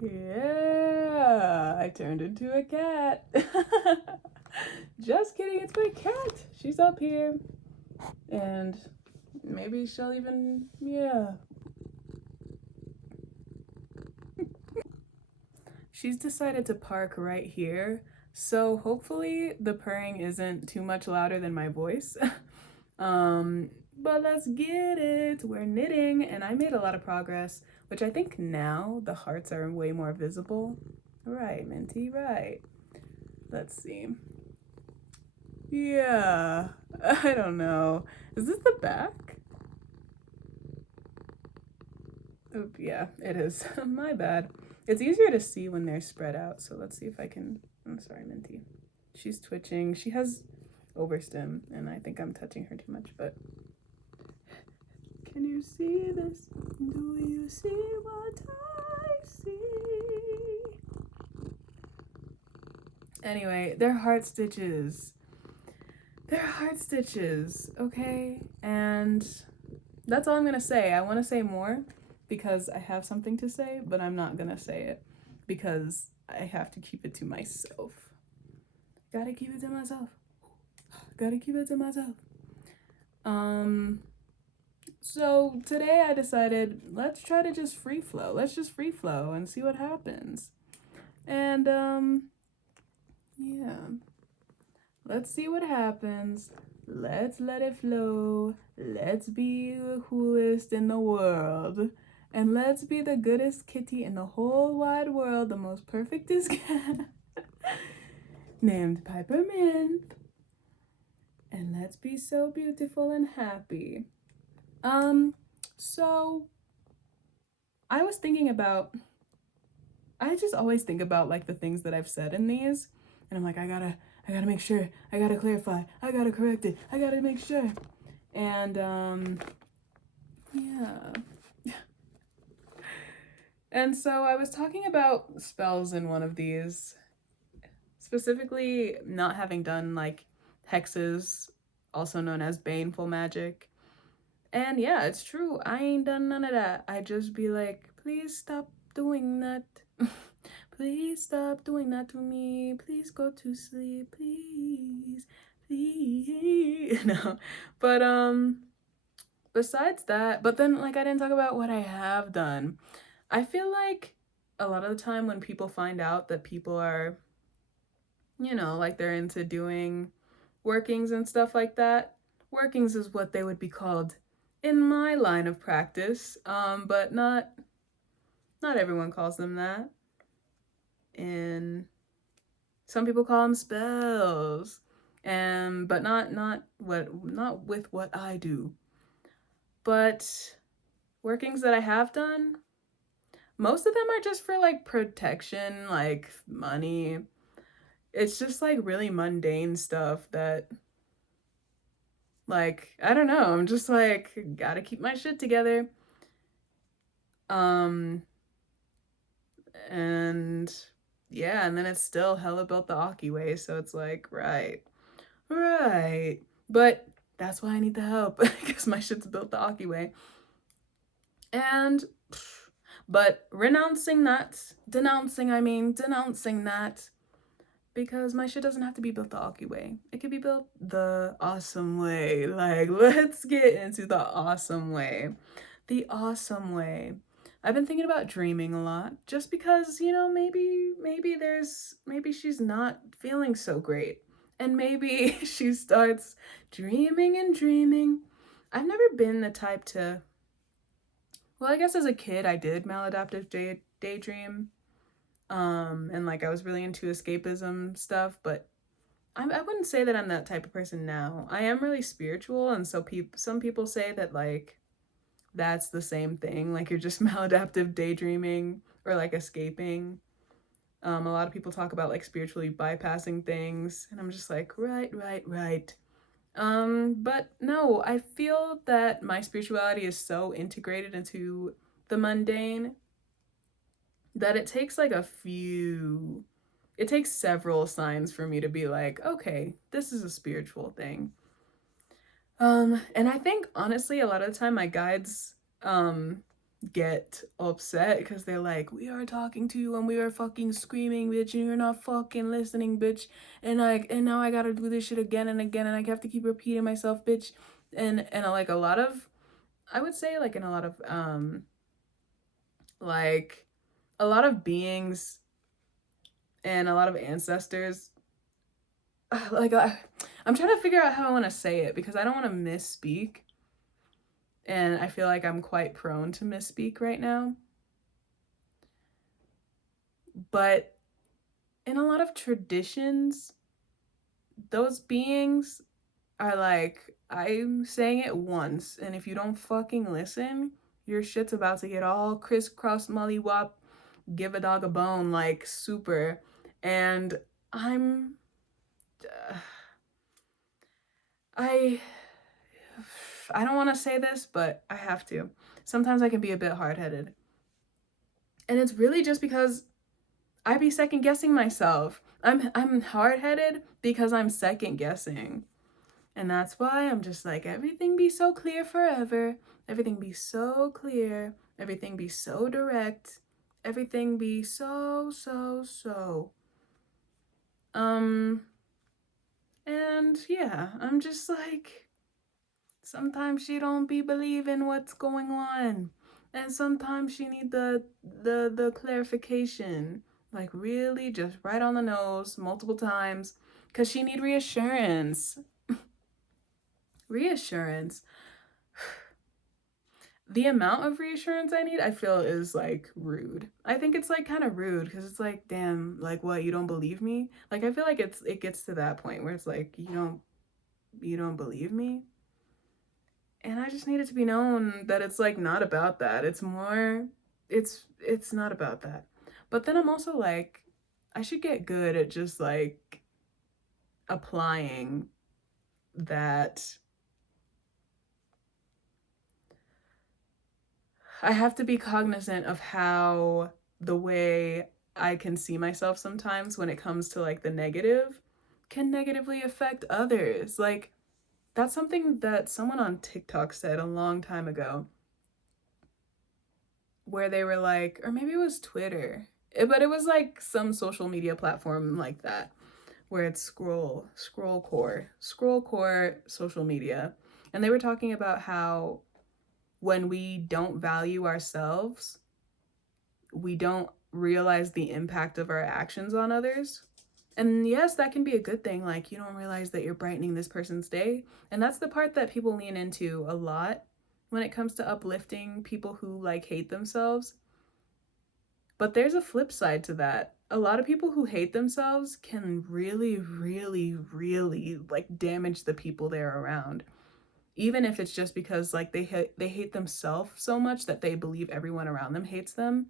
Yeah, I turned into a cat. Just kidding, it's my cat. She's up here. And maybe she'll even, yeah. She's decided to park right here. So hopefully the purring isn't too much louder than my voice. But let's get it. We're knitting and I made a lot of progress, which I think now the hearts are way more visible. Right, Minty, right. Let's see. Yeah, I don't know. Is this the back? Oop, yeah, it is. My bad. It's easier to see when they're spread out, so let's see if I can. I'm sorry, Minty. She's twitching. She has overstim, and I think I'm touching her too much, but. Can you see this? Do you see what I see? Anyway, they're heart stitches. They're heart stitches, okay? And that's all I'm gonna say. I wanna say more because I have something to say, but I'm not gonna say it because I have to keep it to myself. Gotta keep it to myself. Gotta keep it to myself. So today I decided let's try to just free flow. Let's just free flow and see what happens. And yeah. Let's see what happens. Let's let it flow. Let's be the coolest in the world. And let's be the goodest kitty in the whole wide world, the most perfectest cat. Named Peppermint. And let's be so beautiful and happy. So I was thinking about, I just always think about like the things that I've said in these, and I'm like, I gotta make sure, I gotta clarify, I gotta correct it, I gotta make sure. And yeah. And so I was talking about spells in one of these, specifically not having done like hexes, also known as baneful magic. And yeah, it's true. I ain't done none of that. I just be like, please stop doing that. Please stop doing that to me. Please go to sleep. Please. Please. No. But besides that, but then like I didn't talk about what I have done. I feel like a lot of the time when people find out that people are, you know, like they're into doing workings and stuff like that. Workings is what they would be called in my line of practice, but not everyone calls them that. And some people call them spells, and but not with what I do. But workings that I have done, most of them are just for like protection, like money. It's just like really mundane stuff that, like, I don't know, I'm just like, gotta keep my shit together. And yeah, and then it's still hella built the Aki way, so it's like, right. But that's why I need the help, because my shit's built the Aki way. And, but denouncing that, because my shit doesn't have to be built the Aki way. It could be built the awesome way. Like, let's get into the awesome way. The awesome way. I've been thinking about dreaming a lot, just because, you know, maybe she's not feeling so great. And maybe she starts dreaming and dreaming. I've never been the type to, well, I guess as a kid I did maladaptive daydream. And like I was really into escapism stuff, but I wouldn't say that I'm that type of person now. I am really spiritual, and so some people say that like that's the same thing, like you're just maladaptive daydreaming or like escaping. A lot of people talk about like spiritually bypassing things, and I'm just like, right. But no, I feel that my spirituality is so integrated into the mundane that it takes like it takes several signs for me to be like, okay, this is a spiritual thing. And I think honestly, a lot of the time my guides get upset because they're like, we are talking to you and we are fucking screaming, bitch, and you're not fucking listening, bitch. And now I gotta do this shit again and again, and I have to keep repeating myself, bitch. And like a lot of, I would say, like in a lot of like a lot of beings and a lot of ancestors, like I'm trying to figure out how I want to say it because I don't want to misspeak, and I feel like I'm quite prone to misspeak right now. But in a lot of traditions, those beings are like, I'm saying it once, and if you don't fucking listen, your shit's about to get all crisscross mollywop, give a dog a bone, like super. And I'm, uh, I, I don't want to say this, but I have to. Sometimes I can be a bit hard headed. And it's really just because I be second guessing myself. I'm hard headed because I'm second guessing. And that's why I'm just like, everything be so clear forever. Everything be so clear. Everything be so direct. Everything be so, so, so. Um, and yeah, I'm just like, sometimes she don't be believing what's going on. And sometimes she need the clarification. Like really just right on the nose multiple times. Cause she need reassurance. Reassurance. The amount of reassurance I need, I feel is like rude. I think it's like kind of rude because it's like, damn, like what, you don't believe me? Like I feel like it gets to that point where it's like you don't believe me? And I just need it to be known that it's like not about that. It's more it's not about that. But then I'm also like, I should get good at just like applying that. I have to be cognizant of how the way I can see myself sometimes when it comes to like the negative can negatively affect others. Like, that's something that someone on TikTok said a long time ago, where they were like, or maybe it was Twitter, but it was like some social media platform like that, where it's scroll core social media. And they were talking about how when we don't value ourselves, we don't realize the impact of our actions on others. And yes, that can be a good thing. Like, you don't realize that you're brightening this person's day. And that's the part that people lean into a lot when it comes to uplifting people who like hate themselves. But there's a flip side to that. A lot of people who hate themselves can really, really, really like damage the people they're around. Even if it's just because like they hate themselves so much that they believe everyone around them hates them.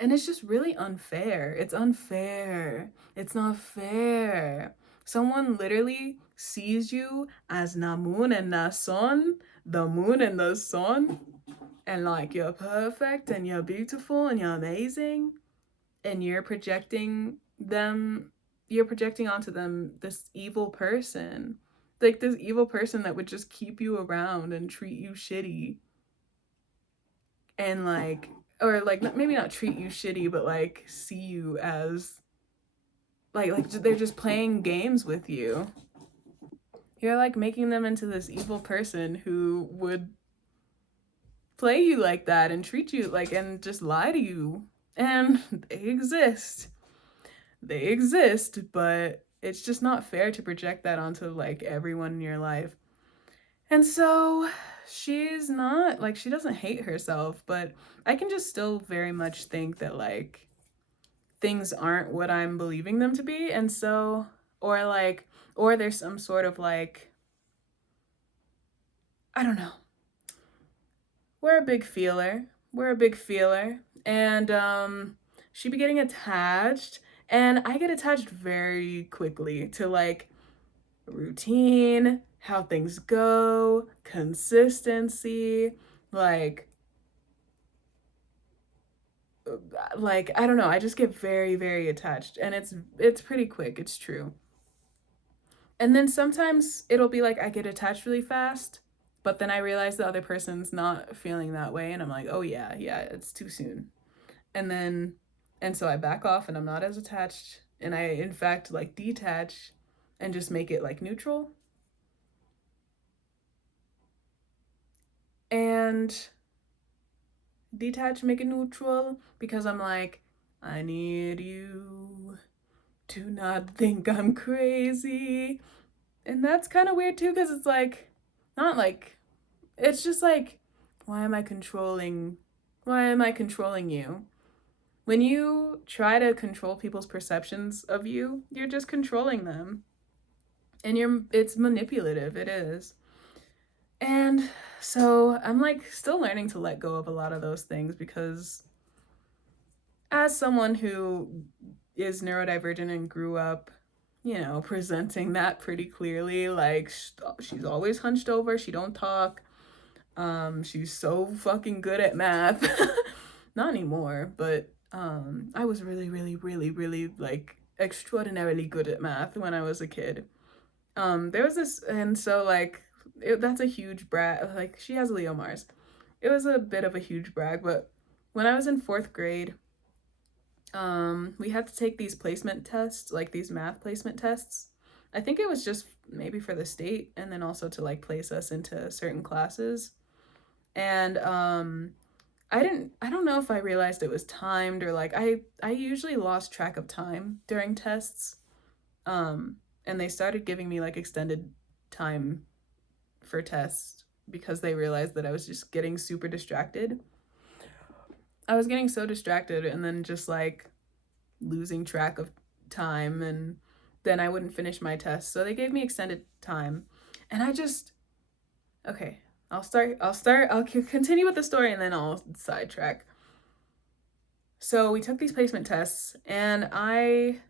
And it's just really unfair. It's unfair. It's not fair. Someone literally sees you as na moon and na sun, the moon and the sun, and like you're perfect and you're beautiful and you're amazing, and you're projecting onto them this evil person. Like this evil person that would just keep you around and treat you shitty, and like, or like maybe not treat you shitty, but like see you as like they're just playing games with you. You're like making them into this evil person who would play you like that and treat you like and just lie to you. And they exist, but it's just not fair to project that onto like everyone in your life. And so she's not like, she doesn't hate herself, but I can just still very much think that like things aren't what I'm believing them to be. And so, or like, or there's some sort of like, I don't know. We're a big feeler. We're a big feeler. And she be getting attached. And I get attached very quickly to like routine, how things go, consistency, like I don't know, I just get very very attached, and it's pretty quick, it's true. And then sometimes it'll be like I get attached really fast, But then I realize the other person's not feeling that way, and I'm like, oh yeah, it's too soon. And then, and so I back off and I'm not as attached. And I, in fact, like detach and just make it like neutral. And detach, make it neutral, because I'm like, I need you to not think I'm crazy. And that's kind of weird too, because it's like, not like, it's just like, why am I controlling you? When you try to control people's perceptions of you, you're just controlling them. And it's manipulative, it is. And so I'm like still learning to let go of a lot of those things, because as someone who is neurodivergent and grew up, you know, presenting that pretty clearly, like she's always hunched over, she don't talk, she's so fucking good at math. Not anymore, but I was really, really, really, really like extraordinarily good at math when I was a kid. There was this, and so like that's a huge brag. Like she has Leo Mars. It was a bit of a huge brag, but when I was in fourth grade, we had to take these placement tests, like these math placement tests. I think it was just maybe for the state, and then also to like place us into certain classes. And I don't know if I realized it was timed, or like I usually lost track of time during tests. And they started giving me like extended time for tests because they realized that I was just getting super distracted. I was getting so distracted and then just like losing track of time, and then I wouldn't finish my test. So they gave me extended time. And I just okay, I'll continue with the story and then I'll sidetrack. So we took these placement tests and I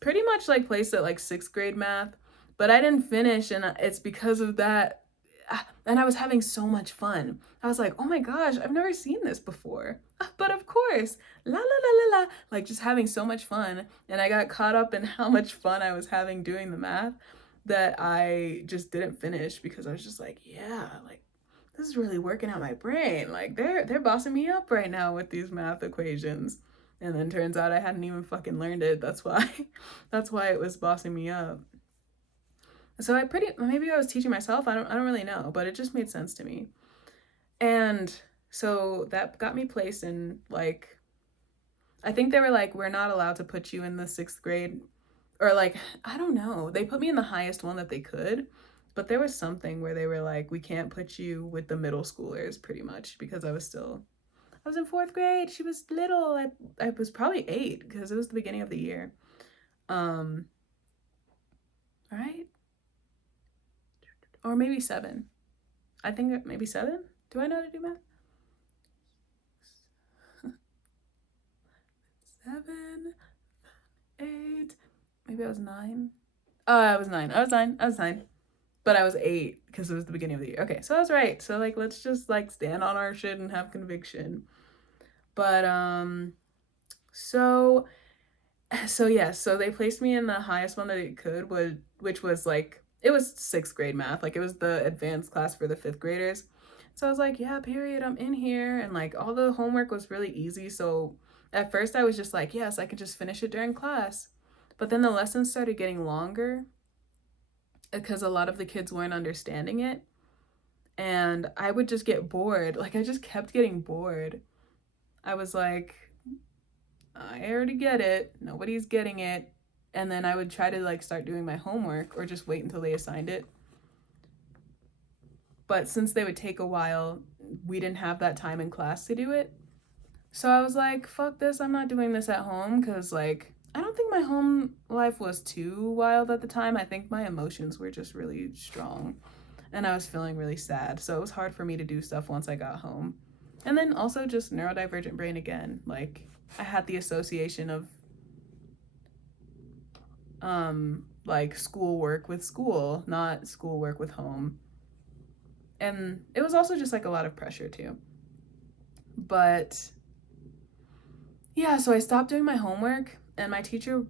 pretty much like placed at like 6th grade math, but I didn't finish, and it's because of that. And I was having so much fun. I was like, oh my gosh, I've never seen this before. But of course, la la la la la, like just having so much fun. And I got caught up in how much fun I was having doing the math that I just didn't finish, because I was just like, yeah, like this is really working out my brain. Like they're bossing me up right now with these math equations. And then turns out I hadn't even fucking learned it. That's why that's why it was bossing me up. So maybe I was teaching myself. I don't really know, but it just made sense to me. And so that got me placed in like, I think they were like, we're not allowed to put you in the 6th grade, or like, I don't know. They put me in the highest one that they could, but there was something where they were like, we can't put you with the middle schoolers, pretty much, because I was in 4th grade. She was little. I was probably 8 because it was the beginning of the year. Right? Or maybe 7. I think maybe 7. Do I know how to do math? 7, 8. Maybe I was 9. Oh, I was 9. I was 9. But I was 8 because it was the beginning of the year. Okay, so I was right. So like, let's just like stand on our shit and have conviction. But so yes, so they placed me in the highest one that it could, which was like, it was 6th grade math, like it was the advanced class for the 5th graders. So I was like, yeah, period, I'm in here. And like all the homework was really easy. So at first I was just like, yes, I can just finish it during class. But then the lessons started getting longer because a lot of the kids weren't understanding it. And I would just get bored. Like I just kept getting bored. I was like, I already get it. Nobody's getting it. And then I would try to like start doing my homework or just wait until they assigned it. But since they would take a while, we didn't have that time in class to do it. So I was like, fuck this, I'm not doing this at home, because like I don't think my home life was too wild at the time. I think my emotions were just really strong and I was feeling really sad. So it was hard for me to do stuff once I got home. And then also just neurodivergent brain again. Like I had the association of like schoolwork with school, not schoolwork with home. And it was also just like a lot of pressure too. But yeah, so I stopped doing my homework, and my teacher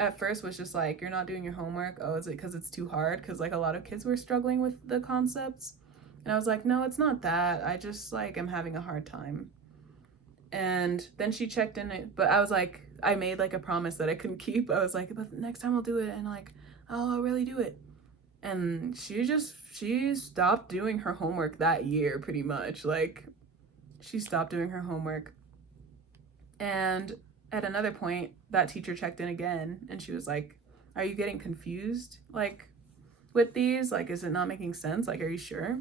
at first was just like, you're not doing your homework. Oh, is it because it's too hard? Because like a lot of kids were struggling with the concepts. And I was like, no, it's not that. I just like am having a hard time. And then she checked in it, but I was like, I made like a promise that I couldn't keep. I was like, but next time I'll do it, and like, I'll really do it. And she stopped doing her homework that year, pretty much. Like, she stopped doing her homework. And at another point, that teacher checked in again, and she was like, are you getting confused, like, with these? Like, is it not making sense? Like, are you sure?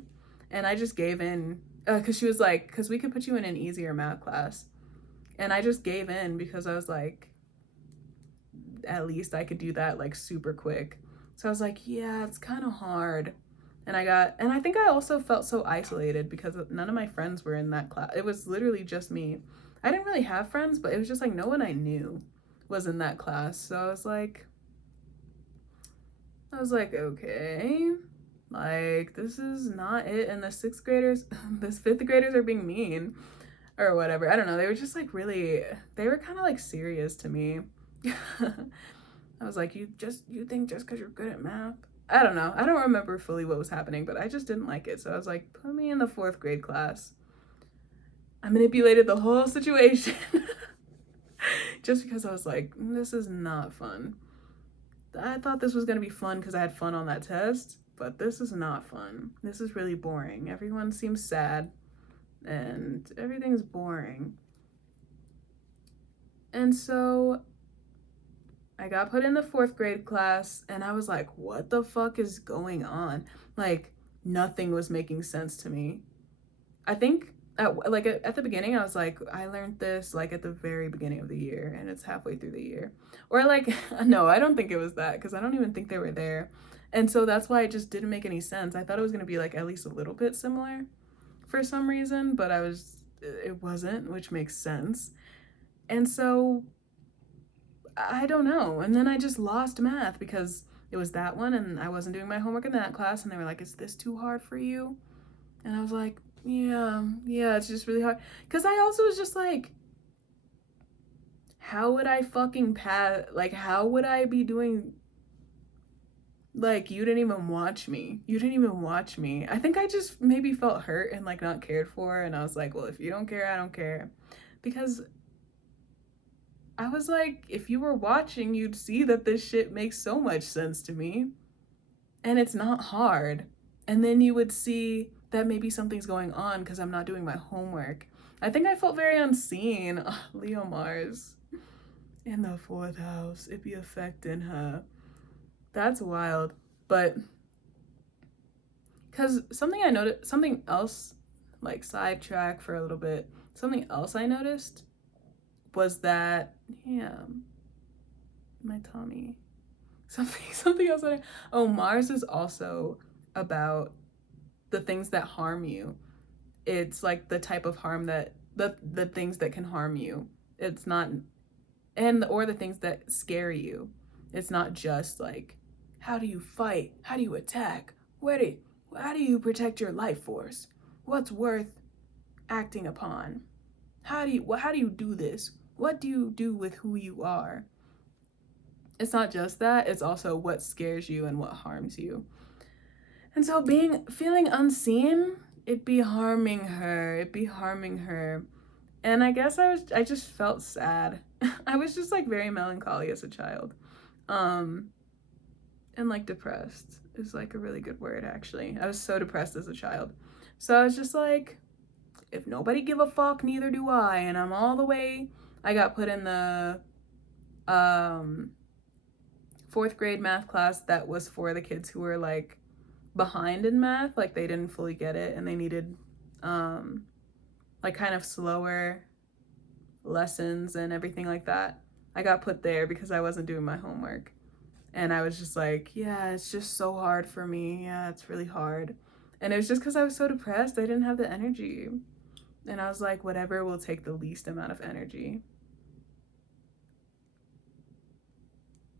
And I just gave in, because she was like, because we could put you in an easier math class. And I just gave in because I was like, at least I could do that like super quick. So I was like, yeah, it's kind of hard. And I think I also felt so isolated because none of my friends were in that class. It was literally just me. I didn't really have friends, but it was just like no one I knew was in that class. So I was like, okay, like this is not it. And the sixth graders, the fifth graders are being mean or whatever. I don't know. They were just like really, they were kind of like serious to me. I was like, you think just because you're good at math? I don't know. I don't remember fully what was happening, but I just didn't like it. So I was like, put me in the fourth grade class. I manipulated the whole situation just because I was like, this is not fun. I thought this was going to be fun because I had fun on that test, but this is not fun. This is really boring. Everyone seems sad and everything's boring. And so I got put in the fourth grade class and I was like, what the fuck is going on? Like, nothing was making sense to me. I think at the beginning, I was like, I learned this like at the very beginning of the year and it's halfway through the year. Or like, no, I don't think it was that because I don't even think they were there. And so that's why it just didn't make any sense. I thought it was going to be like at least a little bit similar for some reason, but it wasn't, which makes sense. And so I don't know. And then I just lost math because it was that one and I wasn't doing my homework in that class and they were like, is this too hard for you? And I was like, yeah, it's just really hard. Because I also was just like, how would I fucking pass? Like, how would I be doing? Like, you didn't even watch me. You didn't even watch me. I think I just maybe felt hurt and like not cared for. And I was like, well, if you don't care, I don't care. Because I was like, if you were watching, you'd see that this shit makes so much sense to me. And it's not hard. And then you would see that maybe something's going on because I'm not doing my homework. I think I felt very unseen. Ugh, Leo Mars in the fourth house, it be affecting her. That's wild. But because something else, like sidetrack for a little bit, something else I noticed was that, yeah, my tummy. Something else. Mars is also about the things that harm you. It's like the type of harm that the things that can harm you. It's not, or the things that scare you. It's not just like, how do you fight? How do you attack? How do you protect your life force? What's worth acting upon? How do you do this? What do you do with who you are? It's not just that, it's also what scares you and what harms you. And so feeling unseen, it'd be harming her. And I guess I just felt sad. I was just like very melancholy as a child. And like depressed is like a really good word actually. I was so depressed as a child. So I was just like, if nobody give a fuck, neither do I. And I got put in the fourth grade math class that was for the kids who were like behind in math, like they didn't fully get it and they needed like kind of slower lessons and everything like that. I got put there because I wasn't doing my homework. And I was just like, yeah, it's just so hard for me. Yeah, it's really hard. And it was just because I was so depressed, I didn't have the energy. And I was like, whatever will take the least amount of energy.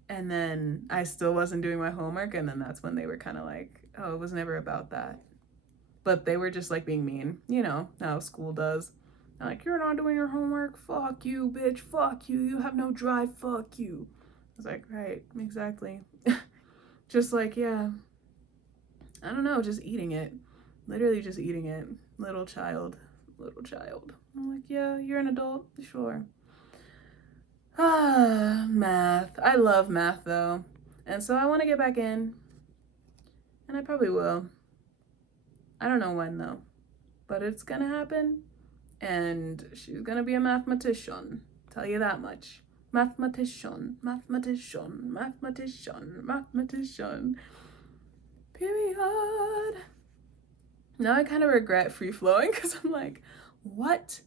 And then I still wasn't doing my homework. And then that's when they were kind of like, oh, it was never about that. But they were just like being mean, you know, how school does. They're like, you're not doing your homework. Fuck you, bitch. Fuck you. You have no drive. Fuck you. I was like, right, exactly. Just like, yeah, I don't know, just eating it. literally just eating it. Little child. I'm like, yeah, you're an adult, sure. Math. I love math though. And so I want to get back in. And I probably will. I don't know when though. But it's gonna happen. And she's gonna be a mathematician. Tell you that much. Mathematician. Period. Now I kind of regret free flowing because I'm like, what?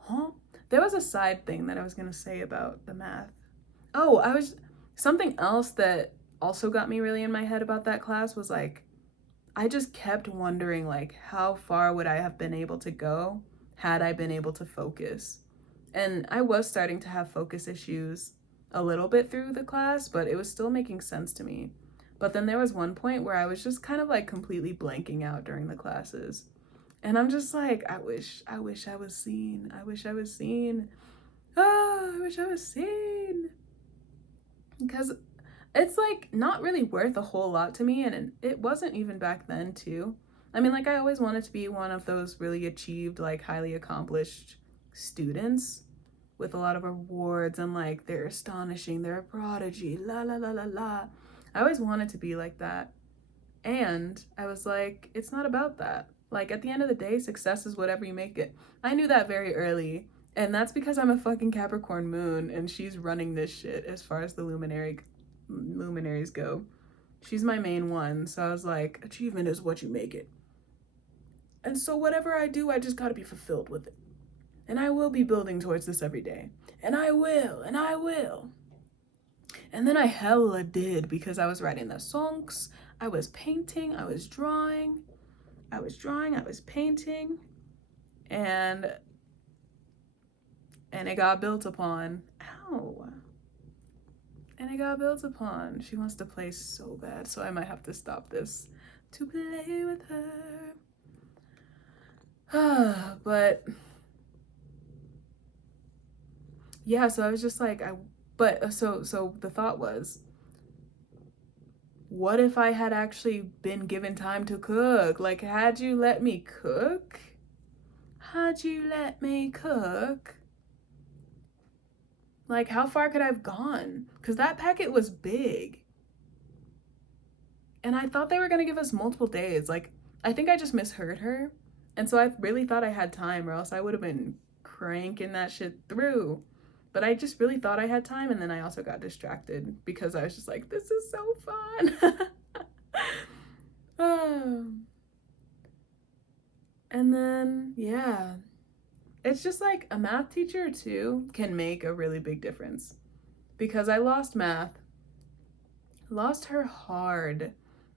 Huh? There was a side thing that I was gonna say about the math. Oh, something else that also got me really in my head about that class was like, I just kept wondering like how far would I have been able to go had I been able to focus. And I was starting to have focus issues a little bit through the class, but it was still making sense to me. But then there was one point where I was just kind of like completely blanking out during the classes. And I'm just like, I wish I was seen. I wish I was seen. I wish I was seen. Because it's like not really worth a whole lot to me, and it wasn't even back then too. I mean, like I always wanted to be one of those really achieved, like highly accomplished students with a lot of awards and like they're astonishing, they're a prodigy, la la la la la. I always wanted to be like that. And I was like, it's not about that. Like at the end of the day, success is whatever you make it. I knew that very early. And that's because I'm a fucking Capricorn moon and she's running this shit as far as the luminaries go. She's my main one. So I was like, achievement is what you make it. And so whatever I do, I just gotta be fulfilled with it. And I will be building towards this every day. And I will. And then I hella did because I was writing the songs, I was painting, I was drawing, I was painting, and it got built upon. Ow. And it got built upon. She wants to play so bad, so I might have to stop this to play with her. But yeah, so I was just like, so the thought was, what if I had actually been given time to cook? Like, had you let me cook? Like, how far could I have gone? Because that packet was big. And I thought they were going to give us multiple days. Like, I think I just misheard her. And so I really thought I had time, or else I would have been cranking that shit through. But I just really thought I had time, and then I also got distracted because I was just like, this is so fun. And then, yeah. It's just like a math teacher, too, can make a really big difference. Because I lost math. Lost her hard.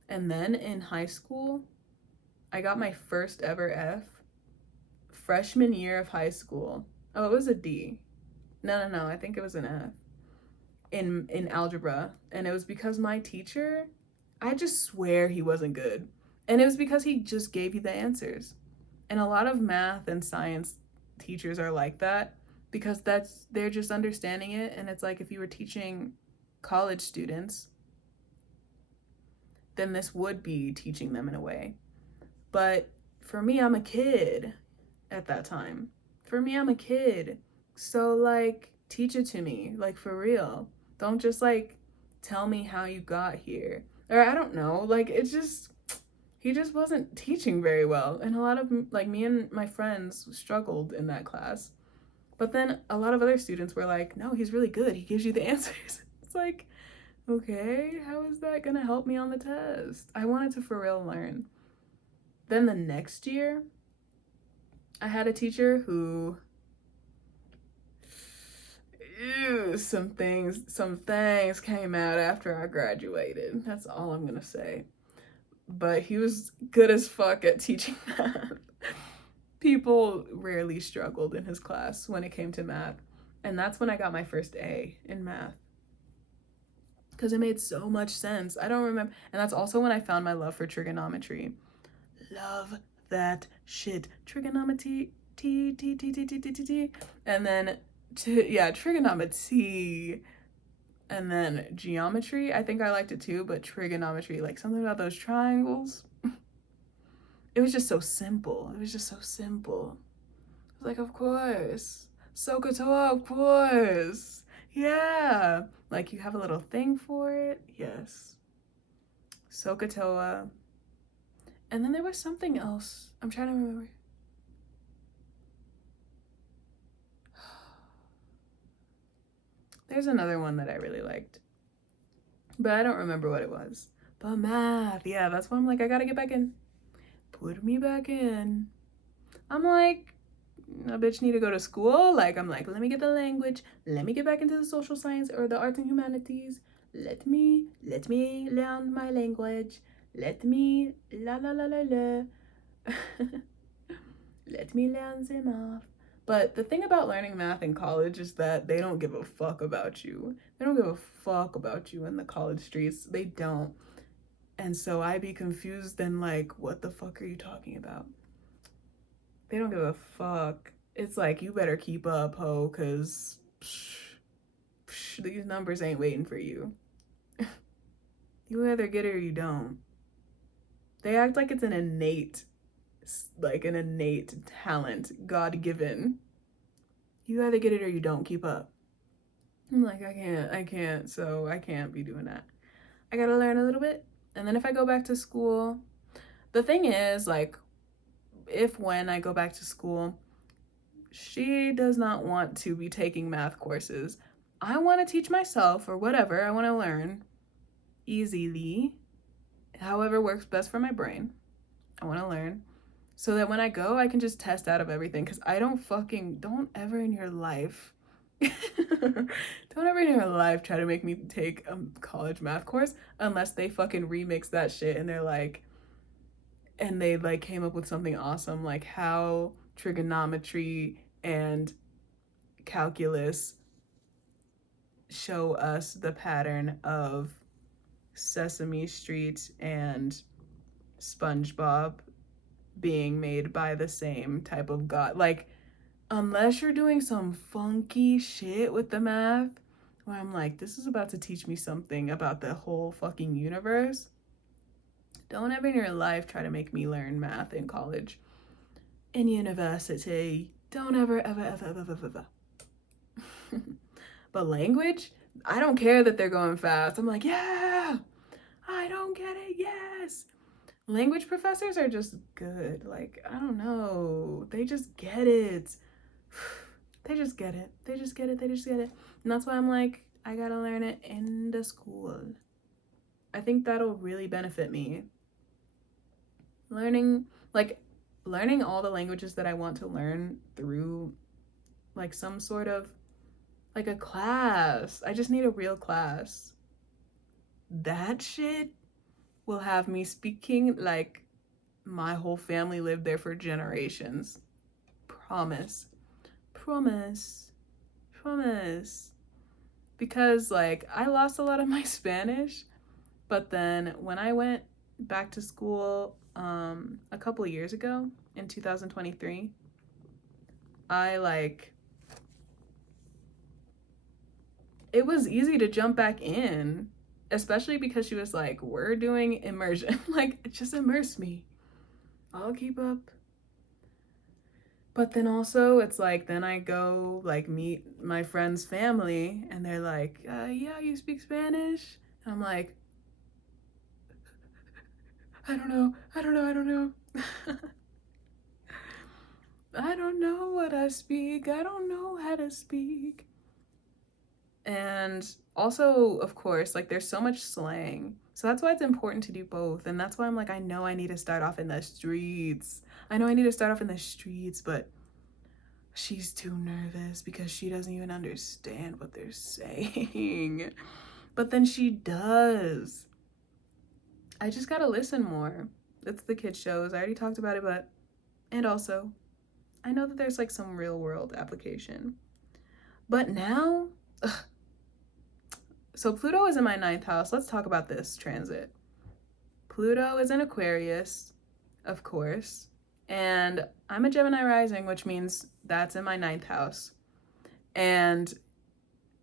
And then in high school, I got my first ever F. Freshman year of high school. Oh, it was a D. No, I think it was an F in algebra. And it was because my teacher, I just swear he wasn't good. And it was because he just gave you the answers. And a lot of math and science teachers are like that because they're just understanding it. And it's like if you were teaching college students, then this would be teaching them in a way. But for me, I'm a kid at that time. So like, teach it to me, like for real. Don't just like tell me how you got here. Or I don't know, like he just wasn't teaching very well. And a lot of like me and my friends struggled in that class. But then a lot of other students were like, no, he's really good. He gives you the answers. It's like, okay, how is that gonna help me on the test? I wanted to for real learn. Then the next year, I had a teacher who, some things came out after I graduated. That's all I'm gonna say. But he was good as fuck at teaching math. People rarely struggled in his class when it came to math. And that's when I got my first A in math. Because it made so much sense. I don't remember. And that's also when I found my love for trigonometry. Love that shit. Trigonometry. And then, trigonometry. And then geometry. I think I liked it too, but trigonometry, like something about those triangles. it was just so simple. It was just so simple. I was like, of course. SOHCAHTOA, of course. Yeah. Like, you have a little thing for it. Yes. SOHCAHTOA. And then there was something else. I'm trying to remember. There's another one that I really liked, but I don't remember what it was. But math, yeah, that's why I'm like, I gotta get back in. Put me back in. I'm like, a bitch need to go to school. Like, I'm like, let me get the language. Let me get back into the social science or the arts and humanities. Let me learn my language. Let me la la la la la. Let me learn the math. But the thing about learning math in college is that they don't give a fuck about you. They don't give a fuck about you in the college streets. They don't. And so I be confused and like, what the fuck are you talking about? They don't give a fuck. It's like, you better keep up, ho, because these numbers ain't waiting for you. You either get it or you don't. They act like it's an innate talent, God-given. You either get it or you don't. Keep up. I'm like, I can't, so I can't be doing that. I gotta learn a little bit. And then if I go back to school, the thing is, like, when I go back to school, she does not want to be taking math courses. I want to teach myself or whatever I want to learn easily, however works best for my brain. I want to learn so that when I go, I can just test out of everything. Because don't ever in your life, don't ever in your life try to make me take a college math course unless they fucking remix that shit and they like came up with something awesome, like how trigonometry and calculus show us the pattern of Sesame Street and SpongeBob being made by the same type of god. Like, unless you're doing some funky shit with the math, where I'm like, this is about to teach me something about the whole fucking universe, don't ever in your life try to make me learn math in college. In university. Don't ever, ever. But language, I don't care that they're going fast. I'm like, yeah, I don't get it, yes. Language professors are just good. Like, I don't know. They just get it. They just get it. They just get it. And that's why I'm like, I gotta learn it in the school. I think that'll really benefit me. Learning all the languages that I want to learn through like some sort of like a class. I just need a real class. That shit will have me speaking like my whole family lived there for generations. Promise. Because like I lost a lot of my Spanish, but then when I went back to school a couple of years ago in 2023, it was easy to jump back in, especially because she was like, we're doing immersion. Like, just immerse me. I'll keep up. But then also it's like, then I go like meet my friend's family and they're like, yeah, you speak Spanish? And I'm like, I don't know. I don't know what I speak. I don't know how to speak. And also, of course, like there's so much slang. So that's why it's important to do both. And that's why I'm like, I know I need to start off in the streets. But she's too nervous because she doesn't even understand what they're saying. But then she does. I just gotta listen more. It's the kid shows. I already talked about it, and also, I know that there's like some real world application. But now, so Pluto is in my 9th house. Let's talk about this transit. Pluto is in Aquarius, of course, and I'm a Gemini rising, which means that's in my 9th house. And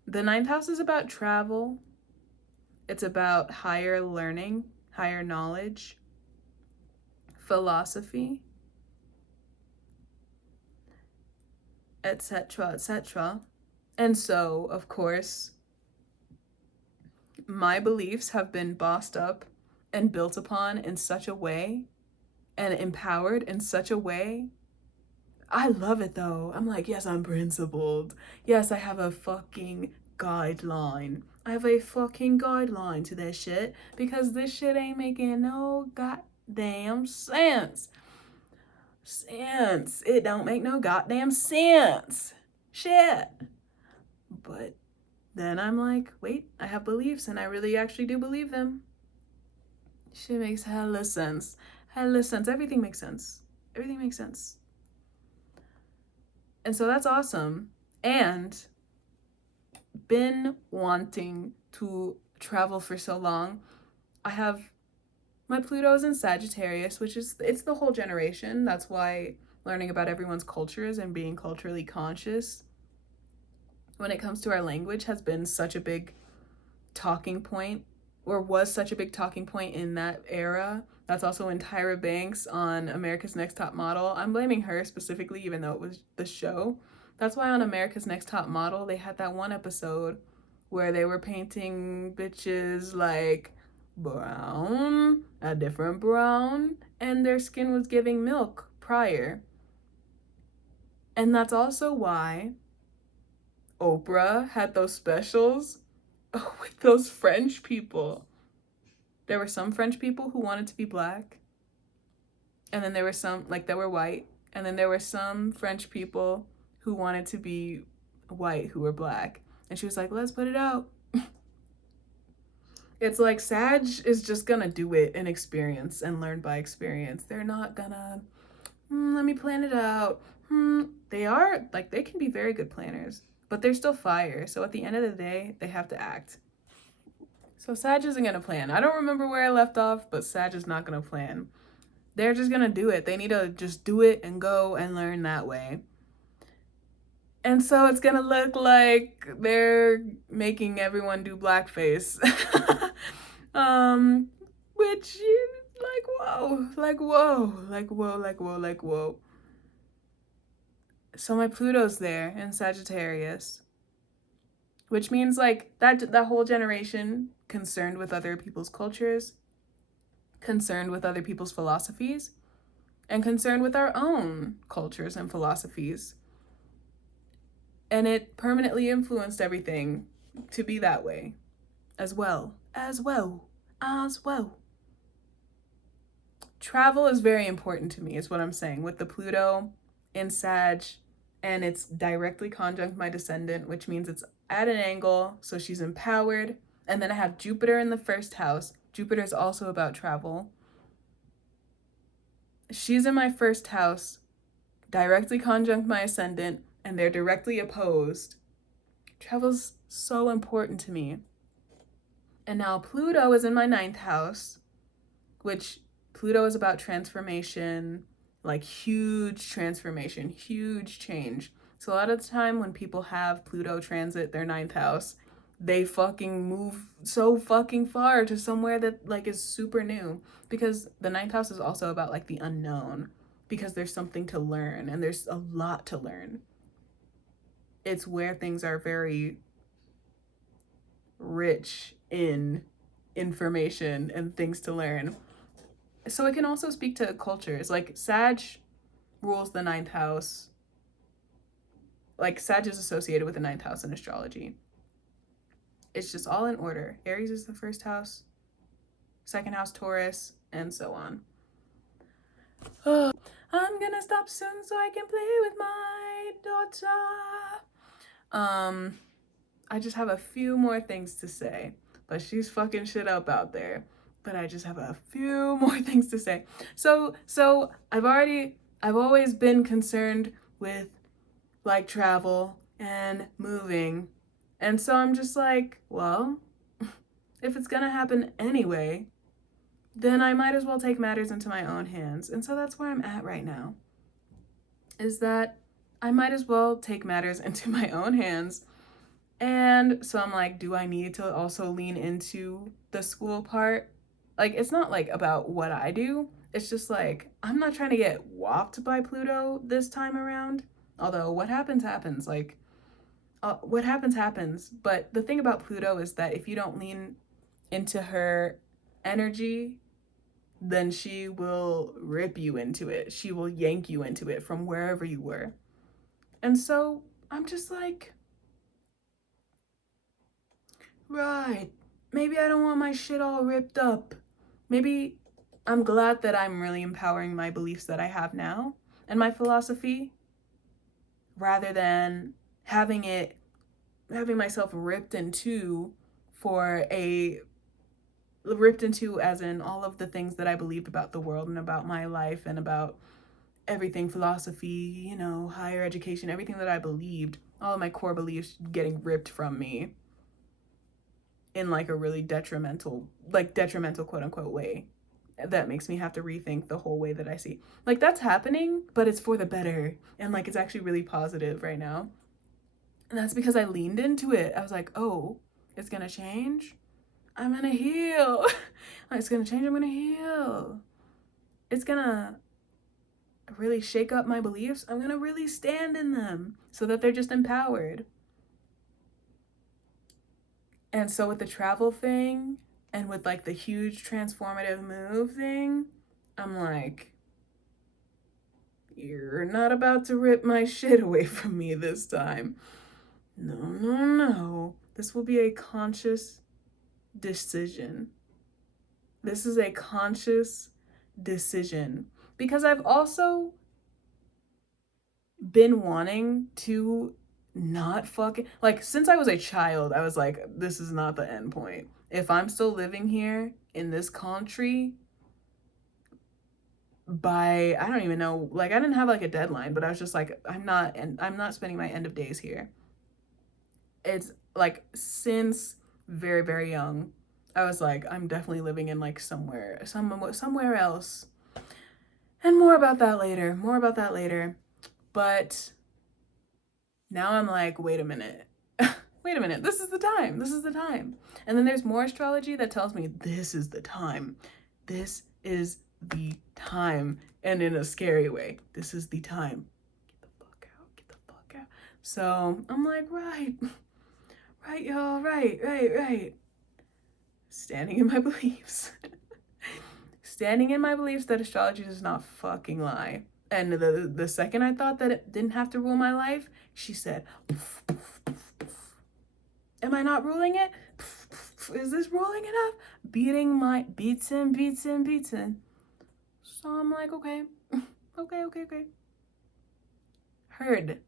the 9th house is about travel. It's about higher learning, higher knowledge, philosophy, etc., etc. And so, of course, my beliefs have been bossed up and built upon in such a way and empowered in such a way. I love it though. I'm like, yes, I'm principled. Yes, I have a fucking guideline. I have a fucking guideline to this shit because this shit ain't making no goddamn sense. It don't make no goddamn sense. Shit. But then I'm like, wait, I have beliefs and I really actually do believe them. Shit makes hella sense. Hella sense. Everything makes sense. Everything makes sense. And so that's awesome. And been wanting to travel for so long. I have my Pluto's in Sagittarius, which is, it's the whole generation. That's why learning about everyone's cultures and being culturally conscious when it comes to our language has been such a big talking point, or was such a big talking point in that era. That's also when Tyra Banks on America's Next Top Model, I'm blaming her specifically, even though it was the show. That's why on America's Next Top Model, they had that one episode where they were painting bitches like brown, a different brown, and their skin was giving milk prior. And that's also why Oprah had those specials with those French people. There were some French people who wanted to be black, and then there were some, like, that were white, and then there were some French people who wanted to be white who were black. And she was like, let's put it out. It's like Sag is just gonna do it and experience and learn by experience. They're not gonna, let me plan it out. They are, like, they can be very good planners, but they're still fire. So at the end of the day, they have to act. So Sag isn't gonna plan. I don't remember where I left off, but Sag is not gonna plan. They're just gonna do it. They need to just do it and go and learn that way. And so it's gonna look like they're making everyone do blackface. Which, like, whoa, like, whoa, like, whoa, like, whoa, like, whoa. So my Pluto's there in Sagittarius, which means, like, that whole generation concerned with other people's cultures, concerned with other people's philosophies, and concerned with our own cultures and philosophies. And it permanently influenced everything to be that way as well. Travel is very important to me, is what I'm saying. With the Pluto in Sag, and it's directly conjunct my descendant, which means it's at an angle, so she's empowered. And then I have Jupiter in the first house. Jupiter is also about travel. She's in my first house, directly conjunct my ascendant, and they're directly opposed. Travel's so important to me. And now Pluto is in my 9th house, which Pluto is about transformation, like huge transformation, huge change. So a lot of the time when people have Pluto transit their 9th house, they fucking move so fucking far to somewhere that, like, is super new, because the 9th house is also about, like, the unknown, because there's something to learn and there's a lot to learn. It's where things are very rich in information and things to learn. So it can also speak to cultures. Like, Sag rules the 9th house. Like, Sag is associated with the 9th house in astrology. It's just all in order. Aries is the first house, 2nd house Taurus, and so on. I'm gonna stop soon so I can play with my daughter. I just have a few more things to say, but she's fucking shit up out there. But I just have a few more things to say. So I've always been concerned with, like, travel and moving. And so I'm just like, well, if it's gonna happen anyway, then I might as well take matters into my own hands. And so that's where I'm at right now, is that I might as well take matters into my own hands. And so I'm like, do I need to also lean into the school part? Like, it's not, like, about what I do. It's just like, I'm not trying to get whopped by Pluto this time around. Although what happens, happens. Like, what happens, happens. But the thing about Pluto is that if you don't lean into her energy, then she will rip you into it. She will yank you into it from wherever you were. And so I'm just like, right, maybe I don't want my shit all ripped up. Maybe I'm glad that I'm really empowering my beliefs that I have now and my philosophy rather than having myself ripped into as in all of the things that I believed about the world and about my life and about everything, philosophy, higher education, everything that I believed, all of my core beliefs getting ripped from me in like a really detrimental quote unquote way that makes me have to rethink the whole way that I see. Like that's happening, but it's for the better. And like it's actually really positive right now. And that's because I leaned into it. I was like, oh, it's gonna change. I'm gonna heal. It's gonna change, I'm gonna heal. It's gonna really shake up my beliefs. I'm gonna really stand in them so that they're just empowered. And so with the travel thing and with like the huge transformative move thing, I'm like, you're not about to rip my shit away from me this time. No, no, no. This will be a conscious decision. This is a conscious decision. Because I've also been wanting to not fucking, like, since I was a child, I was like, this is not the end point. If I'm still living here in this country by, I don't even know, like, I didn't have like a deadline, but I was just like, I'm not spending my end of days here. It's like since very, very young, I was like, I'm definitely living in like somewhere else. And more about that later. But now I'm like, wait a minute. Wait a minute. This is the time. This is the time. And then there's more astrology that tells me this is the time. This is the time. And in a scary way, this is the time. Get the fuck out. Get the fuck out. So I'm like, right. Right, y'all. Right. Standing in my beliefs. Standing in my beliefs that astrology does not fucking lie. And the second I thought that it didn't have to rule my life, she said, poof, poof, poof, poof. Am I not ruling it? Poof, poof. Is this ruling enough? Beats in. So I'm like, okay. Okay. Heard,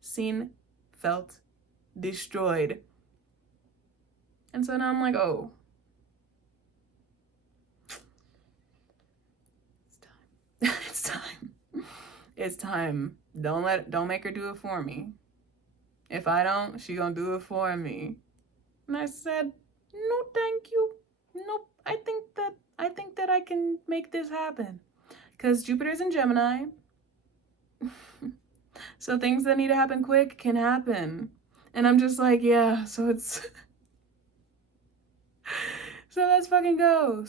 seen, felt, destroyed. And so now I'm like, oh. It's time. It's time. Don't make her do it for me. If I don't, she gonna do it for me. And I said, no, thank you. Nope. I think that I can make this happen. Because Jupiter's in Gemini. So things that need to happen quick can happen. And I'm just like, yeah, so it's so let's fucking go.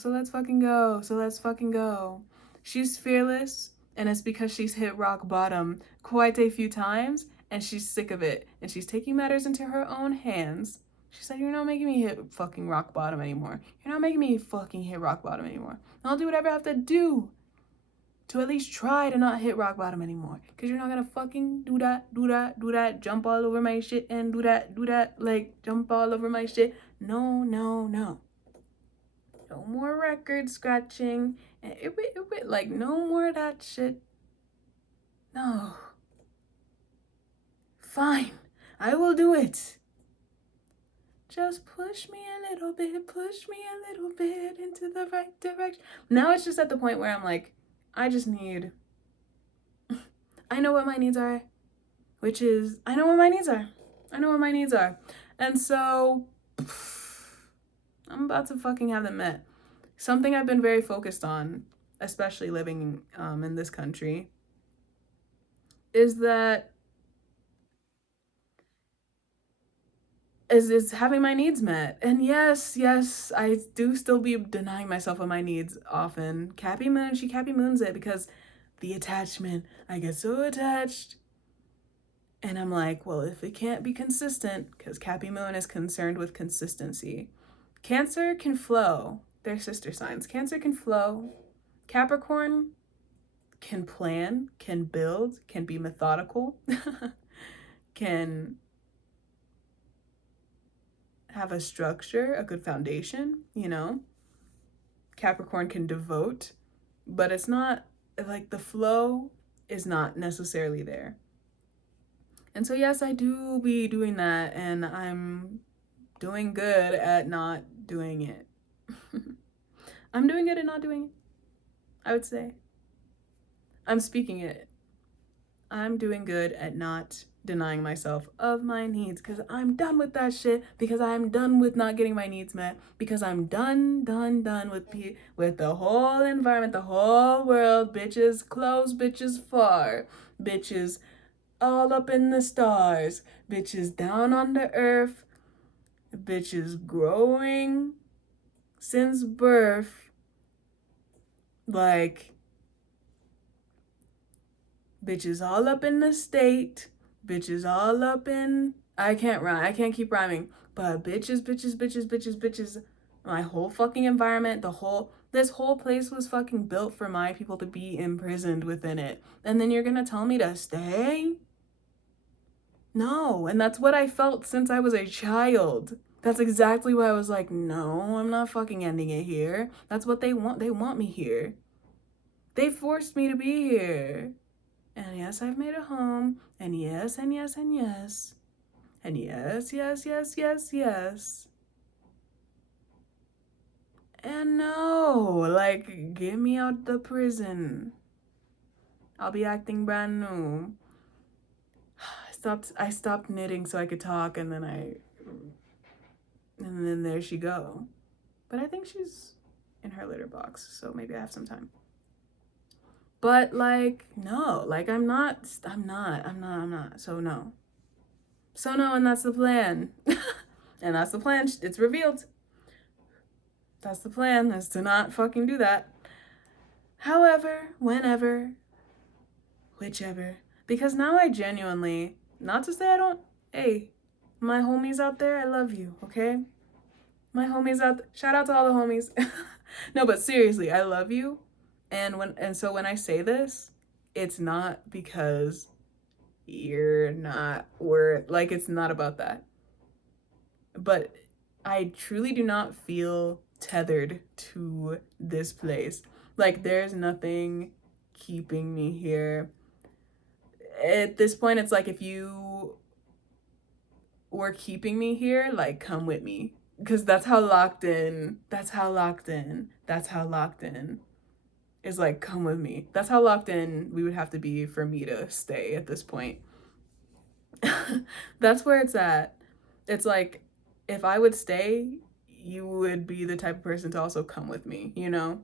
She's fearless, and it's because she's hit rock bottom quite a few times, and she's sick of it, and she's taking matters into her own hands. She said, you're not making me hit fucking rock bottom anymore. You're not making me fucking hit rock bottom anymore. I'll do whatever I have to do to at least try to not hit rock bottom anymore. Because you're not gonna fucking do that, jump all over my shit and do that, like, jump all over my shit. No. No more record scratching. And like, no more of that shit. No. Fine. I will do it. Just push me a little bit into the right direction. Now it's just at the point where I'm like, I know what my needs are, I know what my needs are. And so, I'm about to fucking have them met. Something I've been very focused on, especially living in this country, is that is having my needs met. And yes, I do still be denying myself of my needs often. Cappy Moon, she Cappy Moons it because the attachment. I get so attached. And I'm like, well, if it can't be consistent, because Cappy Moon is concerned with consistency. Cancer can flow. They're sister signs. Cancer can flow. Capricorn can plan, can build, can be methodical, can have a structure, a good foundation, you know. Capricorn can devote, but it's not like the flow is not necessarily there. And so, yes, I do be doing that, and I'm doing good at not doing it. I'm doing good at not doing it, I would say. I'm speaking it. I'm doing good at not denying myself of my needs because I'm done with that shit, because I'm done with not getting my needs met, because I'm done with the whole environment, the whole world, bitches close, bitches far, bitches all up in the stars, bitches down on the earth, bitches growing since birth, like bitches all up in the state, bitches all up in, I can't rhyme, I can't keep rhyming, but bitches, my whole fucking environment, this whole place was fucking built for my people to be imprisoned within it. And then you're gonna tell me to stay? No, and that's what I felt since I was a child. That's exactly why I was like, no, I'm not fucking ending it here. That's what they want. They want me here. They forced me to be here. And yes, I've made a home. And yes, and yes, and yes. And yes. And no, like, get me out the prison. I'll be acting brand new. I stopped knitting so I could talk, and then there she go. But I think she's in her litter box, so maybe I have some time. But like, no, like I'm not. So no. So no, and that's the plan. And that's the plan. It's revealed. That's the plan, is to not fucking do that. However, whenever, whichever. Because now I genuinely, not to say I don't, hey, my homies out there, I love you, okay? My homies out there, shout out to all the homies. No, but seriously, I love you. And so when I say this, it's not because it's not about that. But I truly do not feel tethered to this place. Like, there's nothing keeping me here. At this point, it's like, if you were keeping me here, like, come with me. Because that's how locked in. Is like, come with me. That's how locked in we would have to be for me to stay at this point. That's where it's at. It's like, if I would stay, you would be the type of person to also come with me, you know?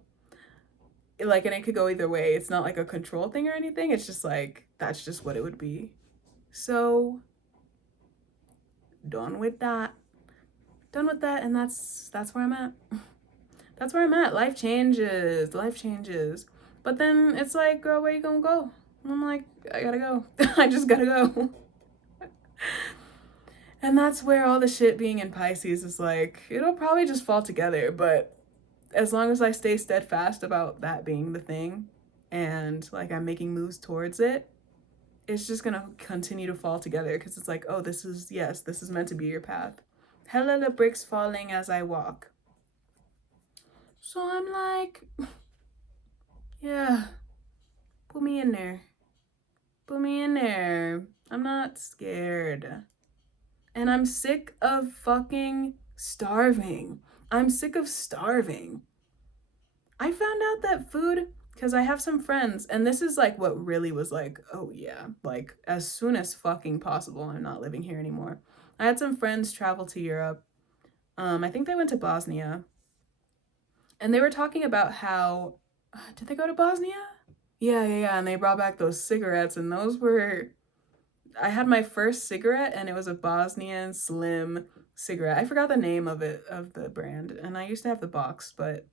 Like, and it could go either way. It's not like a control thing or anything. It's just like, that's just what it would be. So, done with that. And that's where I'm at. That's where I'm at. Life changes. But then it's like, girl, where you gonna go? And I'm like, I gotta go. I just gotta go. And that's where all the shit being in Pisces is like, it'll probably just fall together. But as long as I stay steadfast about that being the thing, and like I'm making moves towards it, it's just gonna continue to fall together, because it's like, oh, this is meant to be your path. Hella the bricks falling as I walk. So I'm like, yeah, put me in there. I'm not scared. And I'm sick of fucking starving. I found out that food, because I have some friends, and this is like what really was like, oh yeah, like as soon as fucking possible, I'm not living here anymore. I had some friends travel to Europe. I think they went to Bosnia. And they were talking about how, did they go to Bosnia? Yeah, and they brought back those cigarettes, and those were I had my first cigarette and it was a Bosnian Slim cigarette. I forgot the name of it, of the brand, and I used to have the box, but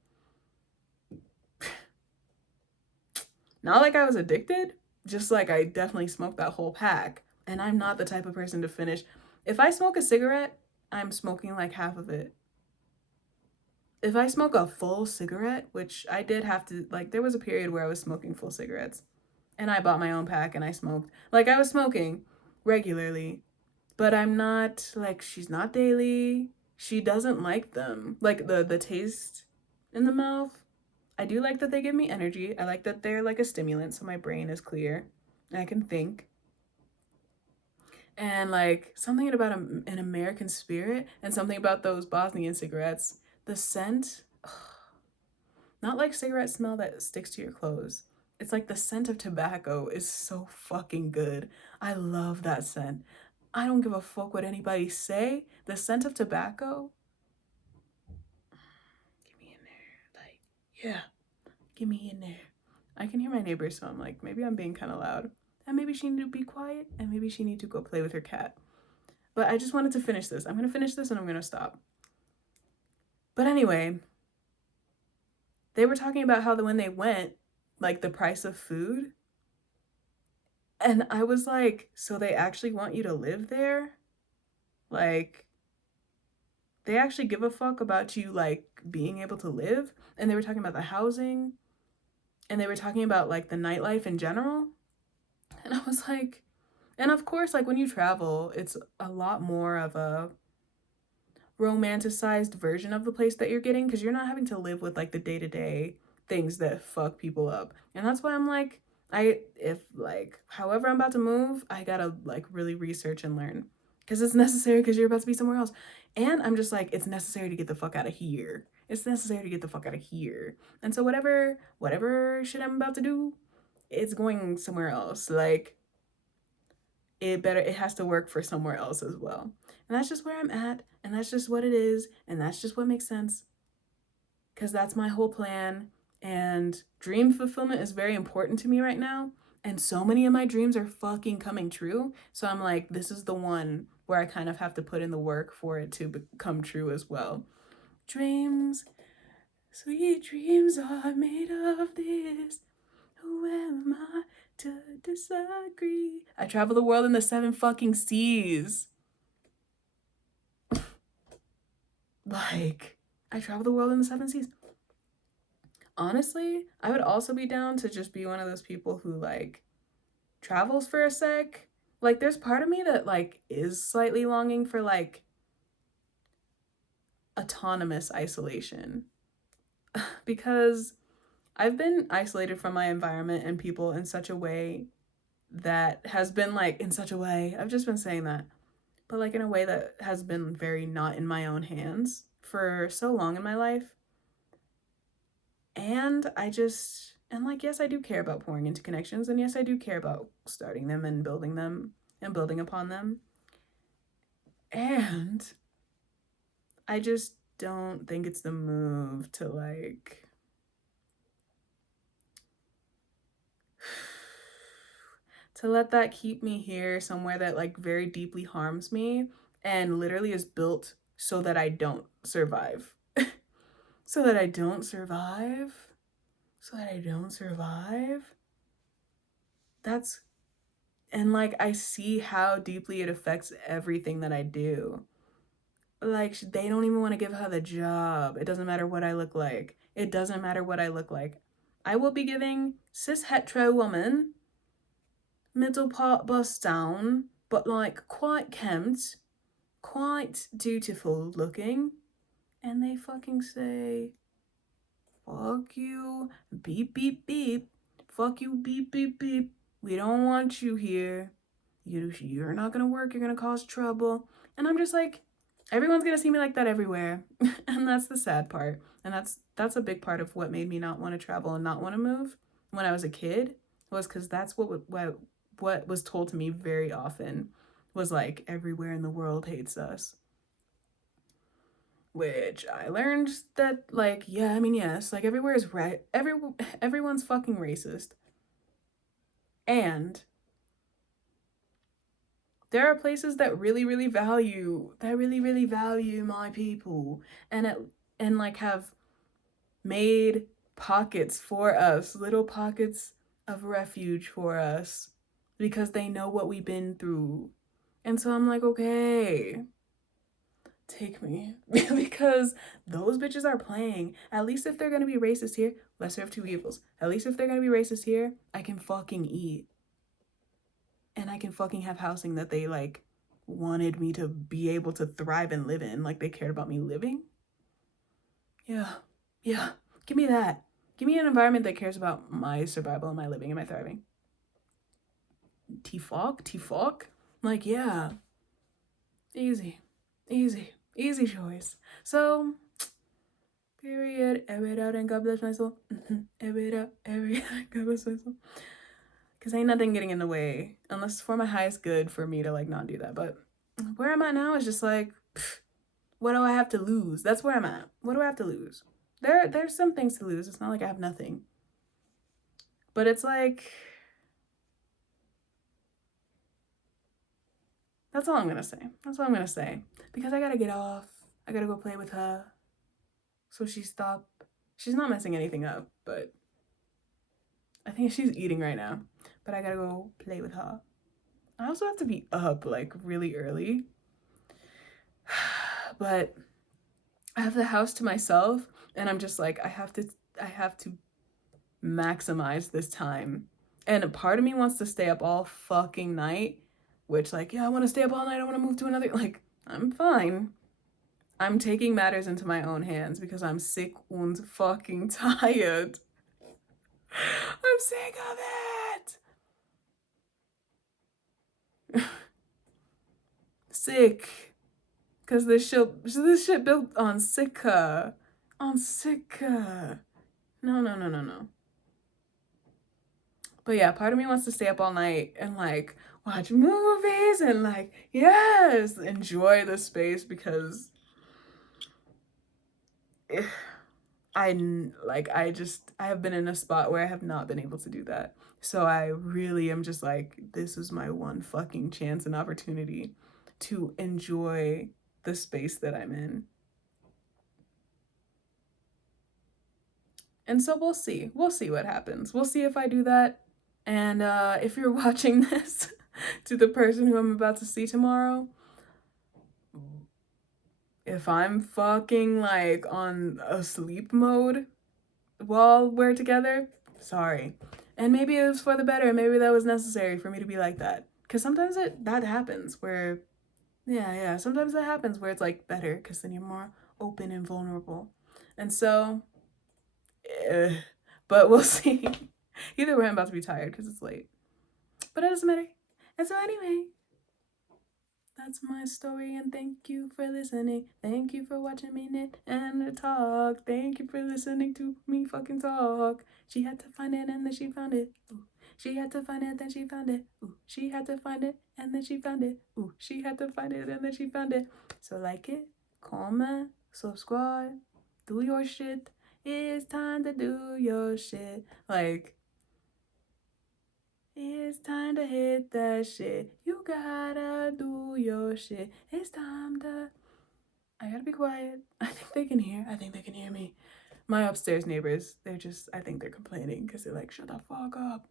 not like I was addicted, just like I definitely smoked that whole pack. And I'm not the type of person to finish. If I smoke a cigarette, I'm smoking like half of it. If I smoke a full cigarette, which I did have to, like, there was a period where I was smoking full cigarettes and I bought my own pack and I smoked. Like, I was smoking regularly, but I'm not, like, she's not daily. She doesn't like them. Like, the taste in the mouth. I do like that they give me energy. I like that they're like a stimulant so my brain is clear and I can think. And like something about an American spirit and something about those Bosnian cigarettes. The scent, not like cigarette smell that sticks to your clothes. It's like the scent of tobacco is so fucking good. I love that scent. I don't give a fuck what anybody say. The scent of tobacco, get me in there. Like, yeah, get me in there. I can hear my neighbors, so I'm like, maybe I'm being kind of loud. And maybe she need to be quiet, and maybe she need to go play with her cat. But I just wanted to finish this. I'm gonna finish this and I'm gonna stop. But anyway, they were talking about how when they went, like the price of food. And I was like, so they actually want you to live there? Like, they actually give a fuck about you, like, being able to live? And they were talking about the housing, and they were talking about, like, the nightlife in general. And I was like, and of course, like, when you travel, it's a lot more of a romanticized version of the place that you're getting because you're not having to live with like the day-to-day things that fuck people up. And that's why I'm like, if like however I'm about to move, I gotta like really research and learn because it's necessary because you're about to be somewhere else. And I'm just like, it's necessary to get the fuck out of here. It's necessary to get the fuck out of here. And so whatever shit I'm about to do, it's going somewhere else. Like it has to work for somewhere else as well. And that's just where I'm at, and that's just what it is, and that's just what makes sense. Cause that's my whole plan. And dream fulfillment is very important to me right now. And so many of my dreams are fucking coming true. So I'm like, this is the one where I kind of have to put in the work for it to become true as well. Dreams, sweet dreams are made of this. Who am I to disagree? I travel the world in the 7 fucking seas. Like, I travel the world in the 7 seas. Honestly, I would also be down to just be one of those people who, like, travels for a sec. Like, there's part of me that, like, is slightly longing for, like, autonomous isolation. Because I've been isolated from my environment and people in such a way that has been, like, in such a way, I've just been saying that, but, like, in a way that has been very not in my own hands for so long in my life. And like, yes, I do care about pouring into connections, and yes, I do care about starting them and building upon them. And I just don't think it's the move to, like, to let that keep me here somewhere that, like, very deeply harms me and literally is built so that I don't survive. So that I don't survive. So that I don't survive. That's, and like, I see how deeply it affects everything that I do. Like, they don't even want to give her the job. It doesn't matter what I look like. It doesn't matter what I look like. I will be giving cis hetero woman, middle part bust down, but like quite kempt, quite dutiful looking. And they fucking say, fuck you, beep, beep, beep. Fuck you, beep, beep, beep. We don't want you here. You're not gonna work, you're gonna cause trouble. And I'm just like, everyone's gonna see me like that everywhere. And that's the sad part. And that's a big part of what made me not want to travel and not want to move when I was a kid, was because that's what was told to me very often, was like, everywhere in the world hates us. Which I learned that, like, yeah, I mean, yes, like, everywhere is right. Everyone's fucking racist. And there are places that really value my people, and like have made pockets for us, little pockets of refuge for us, because they know what we've been through. And so I'm like, okay, take me. Because those bitches are playing. At least if they're gonna be racist here, lesser of two evils. At least if they're gonna be racist here, I can fucking eat. And I can fucking have housing that they like wanted me to be able to thrive and live in. Like they cared about me living. Yeah. Yeah. Give me that. Give me an environment that cares about my survival and my living and my thriving. T-Falk? Like, yeah. Easy. Easy choice. So, period. Air it out and God bless my soul. Air it out. God bless my soul. Because ain't nothing getting in the way. Unless it's for my highest good for me to, like, not do that. But where I'm at now is just like, what do I have to lose? That's where I'm at. What do I have to lose? There's some things to lose. It's not like I have nothing. But it's like, that's all I'm gonna say. That's all I'm gonna say. Because I gotta get off. I gotta go play with her. So she's not messing anything up, but I think she's eating right now. But I gotta go play with her. I also have to be up like really early. But I have the house to myself, and I'm just like, I have to maximize this time. And a part of me wants to stay up all fucking night, which like, yeah, I want to stay up all night. I want to move to another, like, I'm fine. I'm taking matters into my own hands because I'm sick and fucking tired. I'm sick of it. Sick. Because this shit built on sicka. On sicka. No. But yeah, part of me wants to stay up all night and like watch movies and like, yes, enjoy the space because I have been in a spot where I have not been able to do that. So I really am just like, this is my one fucking chance and opportunity to enjoy the space that I'm in. And so we'll see. We'll see what happens. We'll see if I do that. And if you're watching this to the person who I'm about to see tomorrow, if I'm fucking like on a sleep mode while we're together, sorry. And maybe it was for the better. Maybe that was necessary for me to be like that. Because sometimes that happens where, yeah, sometimes that happens where it's like better because then you're more open and vulnerable. And so, but we'll see. Either way, I'm about to be tired because it's late. But it doesn't matter. And so anyway, that's my story, and thank you for listening. Thank you for watching me knit and talk. Thank you for listening to me fucking talk. She had to find it and then she found it. Ooh. She had to find it, then she found it. Ooh. She had to find it and then she found it. Ooh. She had to find it and then she found it. So like it, comment, subscribe, do your shit. It's time to do your shit. Like, it's time to hit that shit. You gotta do your shit. It's time to... I gotta be quiet. I think they can hear. I think they can hear me. My upstairs neighbors, I think they're complaining because they're like, shut the fuck up.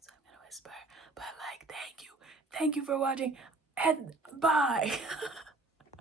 So I'm gonna whisper. But like, thank you. Thank you for watching. And bye.